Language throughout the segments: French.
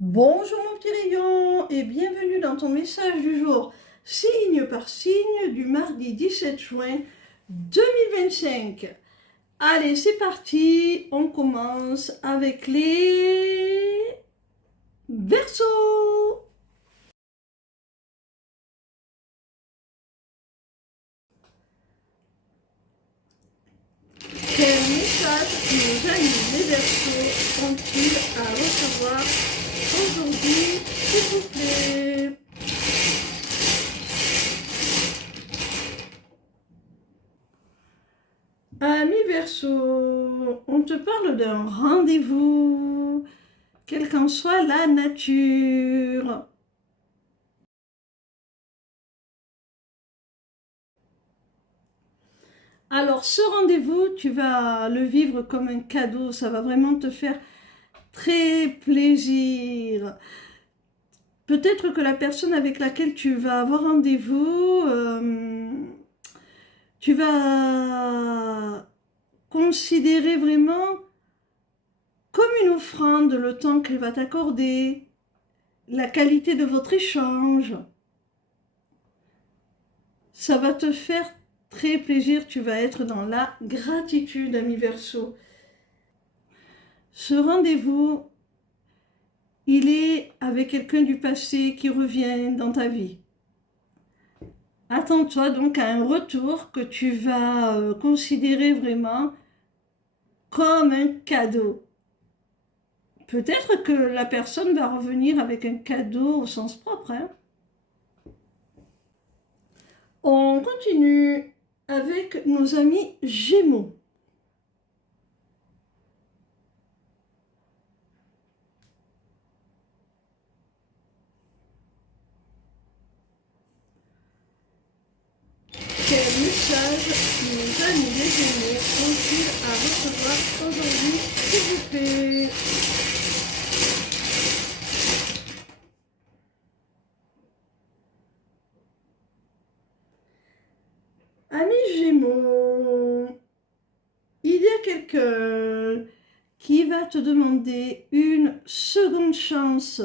Bonjour mon petit rayon et bienvenue dans ton message du jour, signe par signe du mardi 17 juin 2025. Allez, c'est parti, on commence avec les Verseaux. Quel message nos amis les Verseaux ont-ils à recevoir aujourd'hui, s'il vous plaît? Amis Verseaux, on te parle d'un rendez-vous, quelle qu'en soit la nature. Alors ce rendez-vous, tu vas le vivre comme un cadeau, ça va vraiment te faire très plaisir. Peut-être que la personne avec laquelle tu vas avoir rendez-vous, tu vas considérer vraiment comme une offrande le temps qu'elle va t'accorder, la qualité de votre échange. Ça va te faire très plaisir, tu vas être dans la gratitude, ami Verseau. Ce rendez-vous, il est avec quelqu'un du passé qui revient dans ta vie. Attends-toi donc à un retour que tu vas considérer vraiment comme un cadeau. Peut-être que la personne va revenir avec un cadeau au sens propre, hein. On continue avec nos amis Gémeaux. Quel message nos amis les Gémeaux ont-ils à recevoir aujourd'hui, s'il vous plaît? Amis Gémeaux, il y a quelqu'un qui va te demander une seconde chance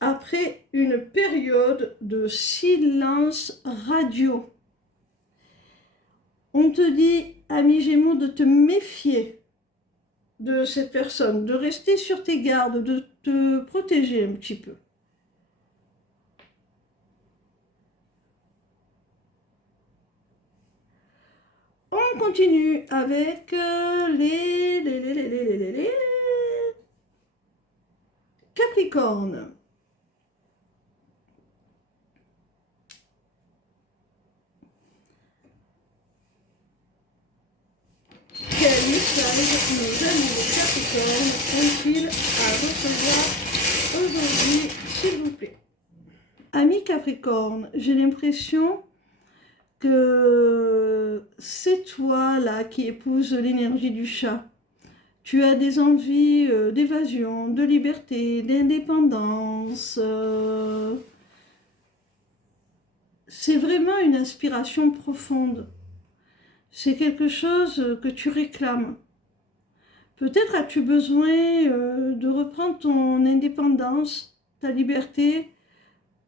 après une période de silence radio. On te dit, ami Gémeaux, de te méfier de cette personne, de rester sur tes gardes, de te protéger un petit peu. On continue avec les Capricornes. Quel message nos amis les Capricornes ont-ils à recevoir aujourd'hui, s'il vous plaît? Ami Capricorne, j'ai l'impression que c'est toi là qui épouse l'énergie du chat. Tu as des envies d'évasion, de liberté, d'indépendance. C'est vraiment une inspiration profonde. C'est quelque chose que tu réclames. Peut-être as-tu besoin de reprendre ton indépendance, ta liberté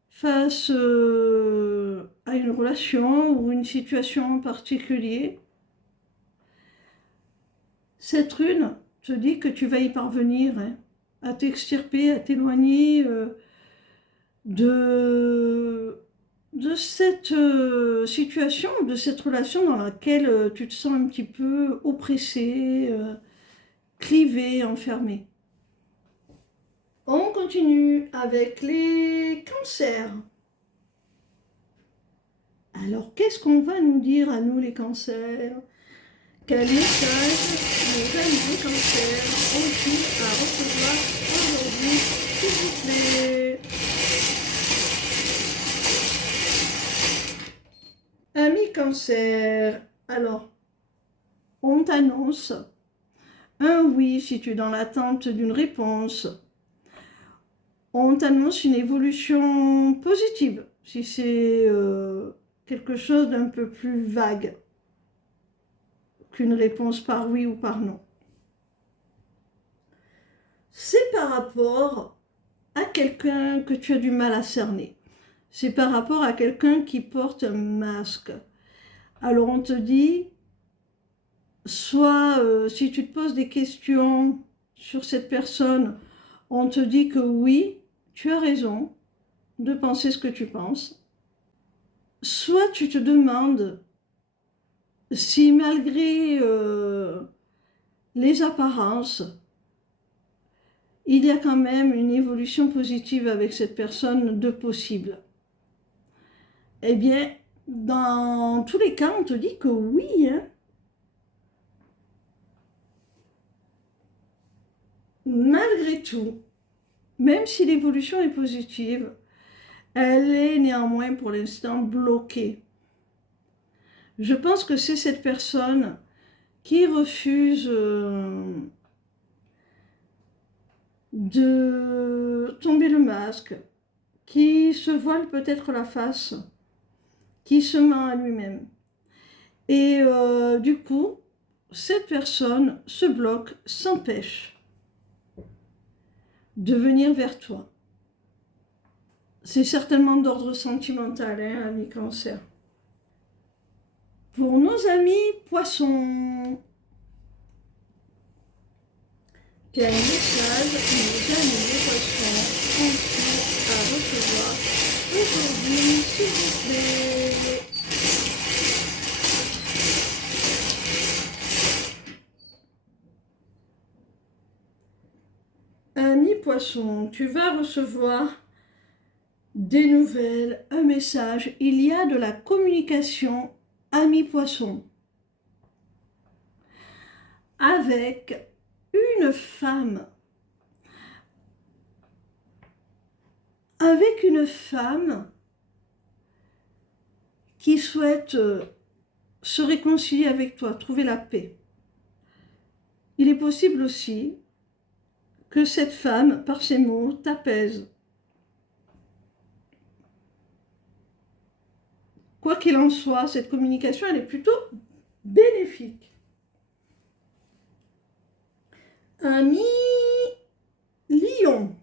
face à une relation ou une situation en particulier. Cette rune te dit que tu vas y parvenir, hein, à t'extirper, à t'éloigner de cette situation, de cette relation dans laquelle tu te sens un petit peu oppressé, clivé, enfermé. On continue avec les cancers. Alors, qu'est-ce qu'on va nous dire à nous, les cancers? Quel message nos amis les cancers ont-ils à recevoir aujourd'hui, s'il vous plaît? Amis cancer, alors, on t'annonce un oui si tu es dans l'attente d'une réponse. On t'annonce une évolution positive si c'est quelque chose d'un peu plus vague qu'une réponse par oui ou par non. c'est par rapport à quelqu'un que tu as du mal à cerner. C'est par rapport à quelqu'un qui porte un masque. Alors on te dit, soit si tu te poses des questions sur cette personne, on te dit que oui, tu as raison de penser ce que tu penses. Soit tu te demandes si malgré les apparences, il y a quand même une évolution positive avec cette personne de possible. Eh bien, dans tous les cas, on te dit que oui, hein. Malgré tout, même si l'évolution est positive, elle est néanmoins pour l'instant bloquée. Je pense que c'est cette personne qui refuse de tomber le masque, qui se voile peut-être la face, qui se ment à lui-même. Et du coup, cette personne se bloque, s'empêche de venir vers toi. C'est certainement d'ordre sentimental, hein, ami Cancer. Pour nos amis poissons, quel message nos amis les poissons ont-ils à recevoir aujourd'hui, s'il vous plaît? Ami poisson, tu vas recevoir des nouvelles, un message. Il y a de la communication, ami poisson, avec une femme. Avec une femme qui souhaite se réconcilier avec toi, trouver la paix. Il est possible aussi que cette femme, par ses mots, t'apaise. Quoi qu'il en soit, cette communication, elle est plutôt bénéfique. Ami Lion,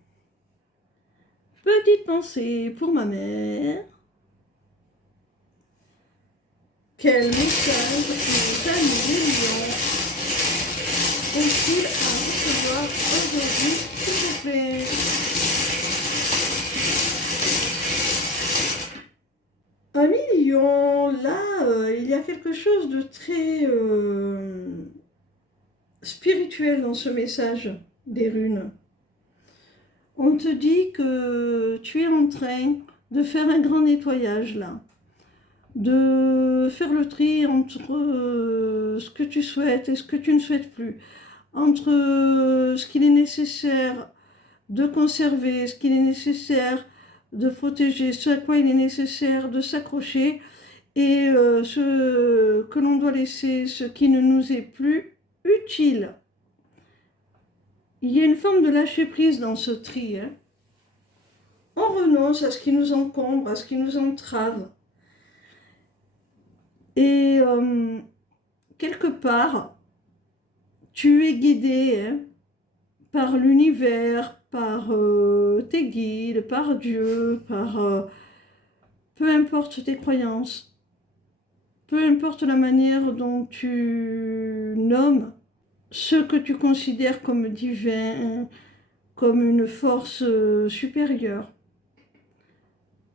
petite pensée pour ma mère. Quel message nos amis les lions ont-ils à recevoir aujourd'hui, s'il vous plaît? Amis lions, là, il y a quelque chose de très spirituel dans ce message des runes. On te dit que tu es en train de faire un grand nettoyage là, de faire le tri entre ce que tu souhaites et ce que tu ne souhaites plus, entre ce qu'il est nécessaire de conserver, ce qu'il est nécessaire de protéger, ce à quoi il est nécessaire de s'accrocher, et ce que l'on doit laisser, ce qui ne nous est plus utile. Il y a une forme de lâcher prise dans ce tri, hein. On renonce à ce qui nous encombre, à ce qui nous entrave. Et quelque part, tu es guidé, hein, par l'univers, par tes guides, par Dieu, par peu importe tes croyances, peu importe la manière dont tu nommes ce que tu considères comme divin, comme une force supérieure.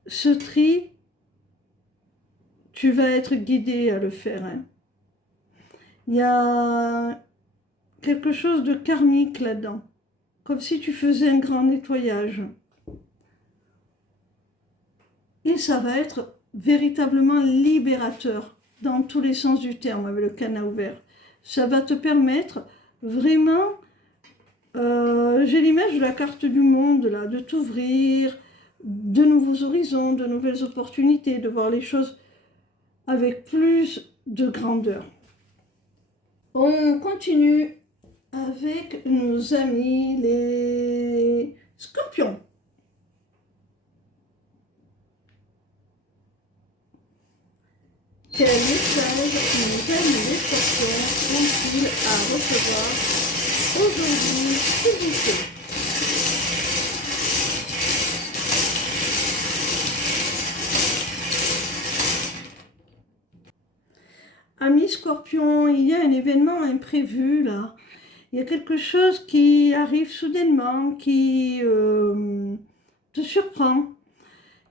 Ce tri, tu vas être guidé à le faire, hein. Il y a quelque chose de karmique là-dedans, comme si tu faisais un grand nettoyage. Et ça va être véritablement libérateur dans tous les sens du terme avec le canal ouvert. Ça va te permettre vraiment, j'ai l'image de la carte du monde là, de t'ouvrir de nouveaux horizons, de nouvelles opportunités, de voir les choses avec plus de grandeur. On continue avec nos amis les scorpions. Quel message nos amis les scorpions ont-ils à recevoir aujourd'hui, s'il vous plaît? ami Scorpion, il y a un événement imprévu là. Il y a quelque chose qui arrive soudainement, qui te surprend,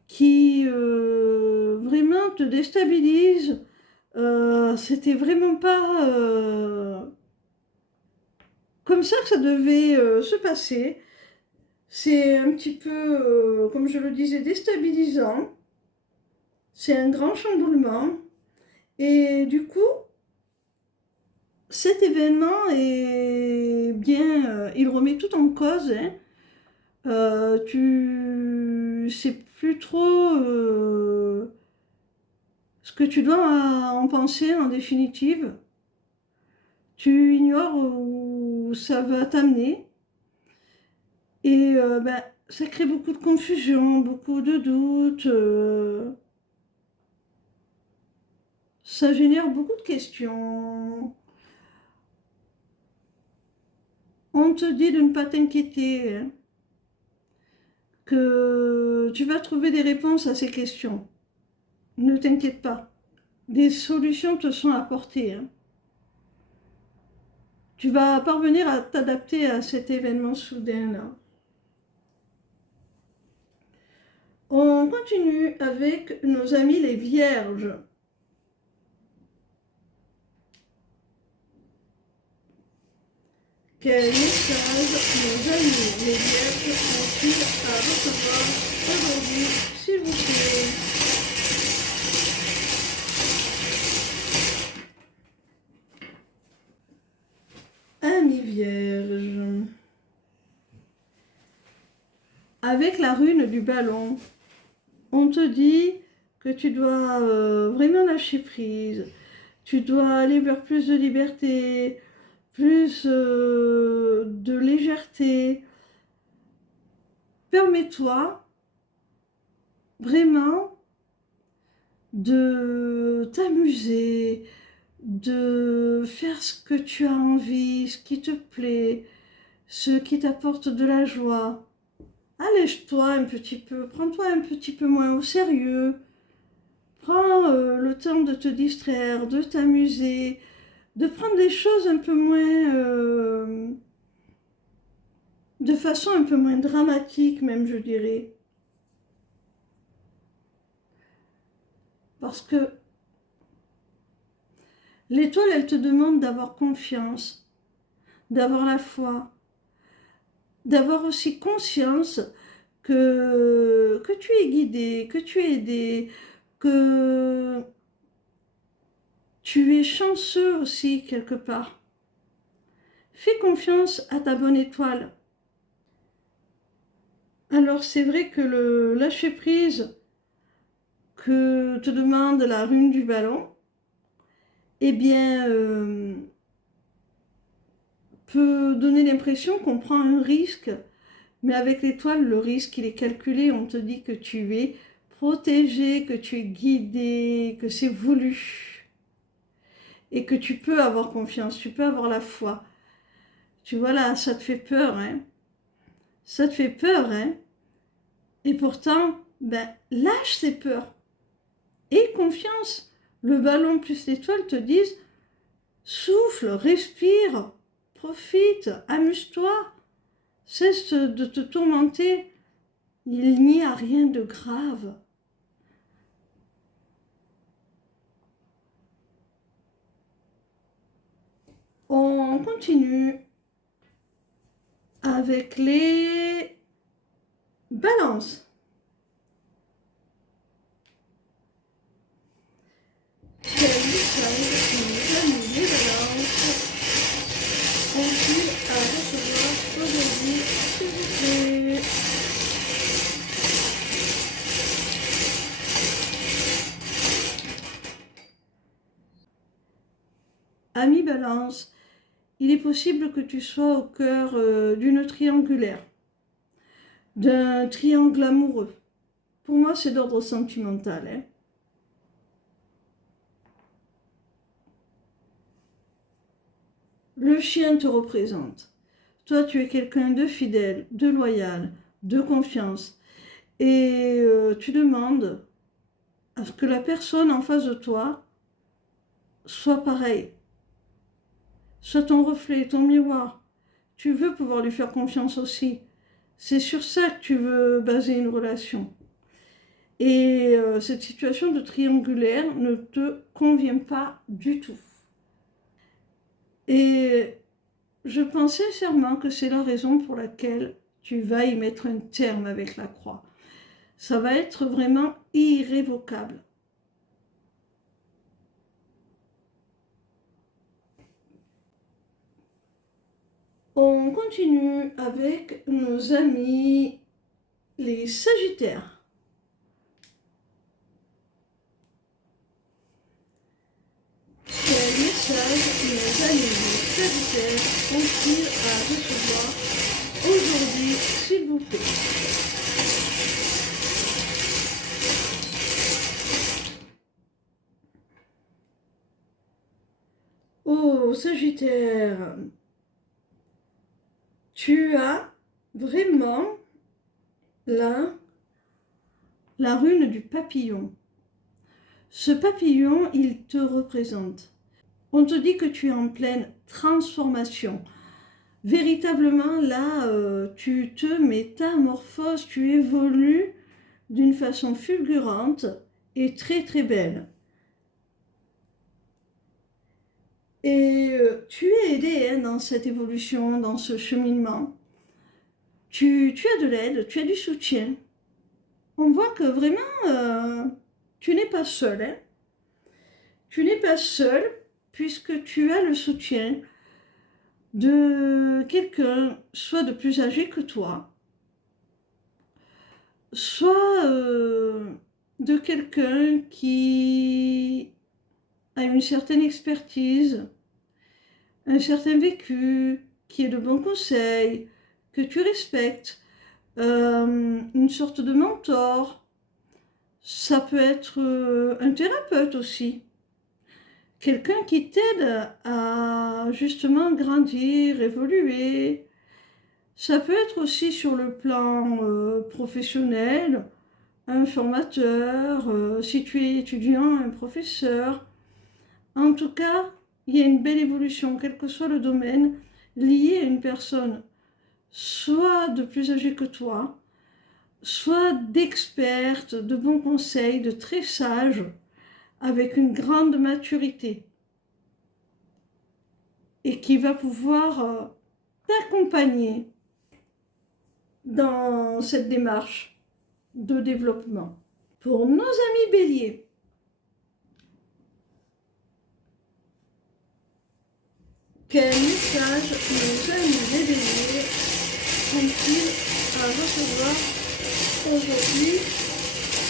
qui vraiment te déstabilise. C'était vraiment pas comme ça que ça devait se passer. C'est un petit peu, comme je le disais, déstabilisant. C'est un grand chamboulement. Et du coup, cet événement est bien, il remet tout en cause, hein. Tu sais plus trop ce que tu dois en penser en définitive. Tu ignores où ça va t'amener. Et ben, ça crée beaucoup de confusion, beaucoup de doutes. Ça génère beaucoup de questions. On te dit de ne pas t'inquiéter, hein, que tu vas trouver des réponses à ces questions. Ne t'inquiète pas. Des solutions te sont apportées, hein. Tu vas parvenir à t'adapter à cet événement soudain-là. On continue avec nos amis les vierges. Quel message nos amis les vierges ont-ils à recevoir aujourd'hui, s'il vous plaît? Amis vierges. Avec la rune du ballon, on te dit que tu dois vraiment lâcher prise. Tu dois aller vers plus de liberté, plus de légèreté. Permets-toi vraiment de t'amuser, de faire ce que tu as envie, ce qui te plaît, ce qui t'apporte de la joie. Allège-toi un petit peu, prends-toi un petit peu moins au sérieux. Prends le temps de te distraire, de t'amuser, de prendre les choses un peu moins, de façon un peu moins dramatique même, je dirais. Parce que l'étoile, elle te demande d'avoir confiance, d'avoir la foi, d'avoir aussi conscience que tu es guidé, que tu es aidé, que tu es chanceux aussi quelque part. Fais confiance à ta bonne étoile. Alors c'est vrai que le lâcher-prise que te demande la rune du ballon, eh bien, peut donner l'impression qu'on prend un risque, mais avec l'étoile, le risque, il est calculé. On te dit que tu es protégé, que tu es guidé, que c'est voulu et que tu peux avoir confiance, tu peux avoir la foi. Tu vois là, ça te fait peur, hein? Ça te fait peur, hein? Et pourtant, ben, lâche ces peurs. Aie confiance. Le ballon plus l'étoile te disent souffle, respire, profite, amuse-toi, cesse de te tourmenter. Il n'y a rien de grave. On continue avec les balances. Quel message nous amis les balances ont-ils à recevoir aujourd'hui, s'il vous plaît? Ami Balance, il est possible que tu sois au cœur d'une triangulaire, d'un triangle amoureux. Pour moi, c'est d'ordre sentimental, hein. Le chien te représente. Toi, tu es quelqu'un de fidèle, de loyal, de confiance. Et tu demandes à ce que la personne en face de toi sois pareil. Sois ton reflet, ton miroir. Tu veux pouvoir lui faire confiance aussi. C'est sur ça que tu veux baser une relation. Et cette situation de triangulaire ne te convient pas du tout. Et je pense sincèrement que c'est la raison pour laquelle tu vas y mettre un terme avec la croix. Ça va être vraiment irrévocable. On continue avec nos amis les Sagittaires. Quel message nos amis les Sagittaires ont-ils à recevoir aujourd'hui, s'il vous plaît? Oh, Sagittaire, tu as vraiment là la rune du papillon. Ce papillon, il te représente. On te dit que tu es en pleine transformation. Véritablement, là, tu te métamorphoses, tu évolues d'une façon fulgurante et très très belle. Et tu es aidé hein, dans cette évolution, dans ce cheminement. Tu as de l'aide, tu as du soutien. On voit que vraiment, tu n'es pas seul. Hein. Tu n'es pas seul puisque tu as le soutien de quelqu'un, soit de plus âgé que toi, soit de quelqu'un qui a une certaine expertise, un certain vécu, qui est de bons conseils, que tu respectes, une sorte de mentor. Ça peut être un thérapeute aussi. Quelqu'un qui t'aide à justement grandir, évoluer. Ça peut être aussi sur le plan professionnel, un formateur, si tu es étudiant, un professeur. En tout cas, il y a une belle évolution, quel que soit le domaine, lié à une personne, soit de plus âgée que toi, soit d'experte, de bons conseils, de très sage, avec une grande maturité, et qui va pouvoir t'accompagner dans cette démarche de développement. Pour nos amis béliers, quel message nos amis les béliers ont-ils à recevoir aujourd'hui,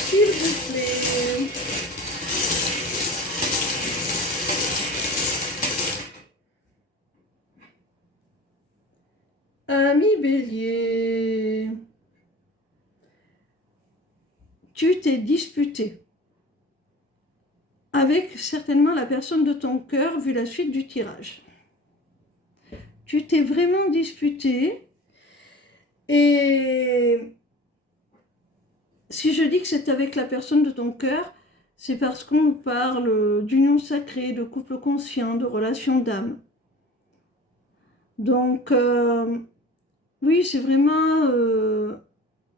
s'il vous plaît? Ami bélier, tu t'es disputé avec certainement la personne de ton cœur vu la suite du tirage. Tu t'es vraiment disputé et si je dis que c'est avec la personne de ton cœur, c'est parce qu'on parle d'union sacrée, de couple conscient, de relation d'âme. Donc, oui, c'est vraiment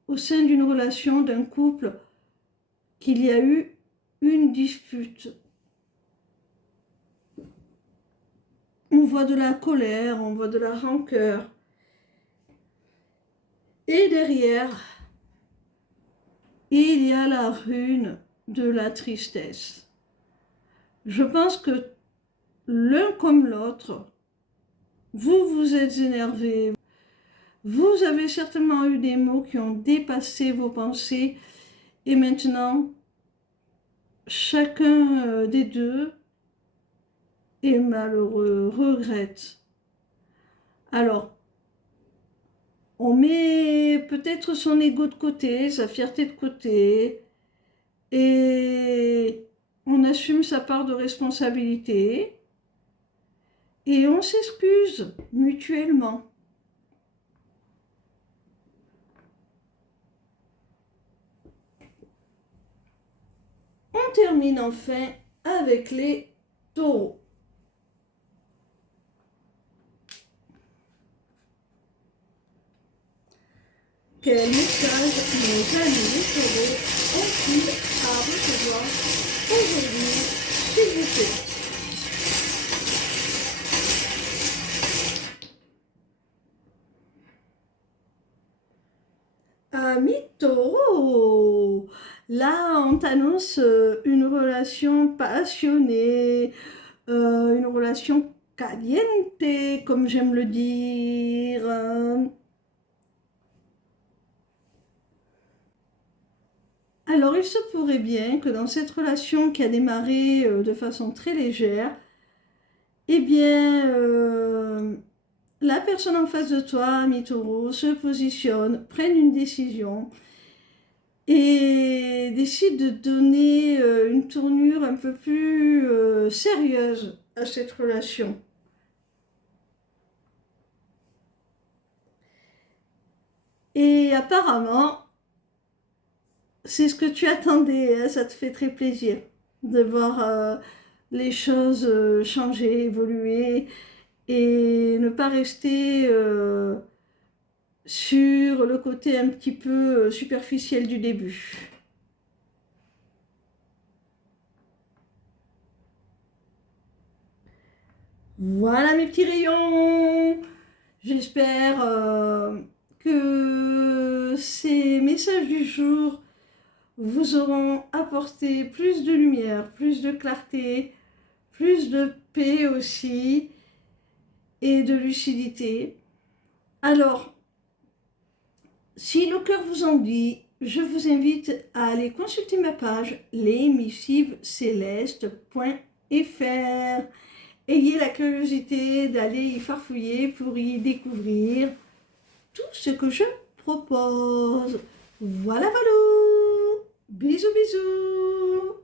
au sein d'une relation, d'un couple, qu'il y a eu une dispute. On voit de la colère, on voit de la rancœur. Et derrière, il y a la rune de la tristesse. Je pense que l'un comme l'autre, vous vous êtes énervé. Vous avez certainement eu des mots qui ont dépassé vos pensées et maintenant, chacun des deux est malheureux, regrette. Alors, on met peut-être son ego de côté, sa fierté de côté, et on assume sa part de responsabilité, et on s'excuse mutuellement. On termine enfin avec les Taureau. Quel message nos amis les taureaux ont-ils à recevoir aujourd'hui, s'il vous plaît? Amis taureau, là on t'annonce une relation passionnée, une relation caliente, comme j'aime le dire. Alors, il se pourrait bien que dans cette relation qui a démarré de façon très légère, eh bien, la personne en face de toi, ami taureau, se positionne, prenne une décision et décide de donner une tournure un peu plus sérieuse à cette relation. Et apparemment, c'est ce que tu attendais, hein, ça te fait très plaisir de voir les choses changer, évoluer et ne pas rester sur le côté un petit peu superficiel du début. Voilà mes petits rayons. J'espère que ces messages du jour vous auront apporté plus de lumière, plus de clarté, plus de paix aussi et de lucidité. Alors, si le cœur vous en dit, je vous invite à aller consulter ma page lesmissivescélestes.fr. Ayez la curiosité d'aller y farfouiller pour y découvrir tout ce que je propose. Voilà, voilà. Bisous, bisous.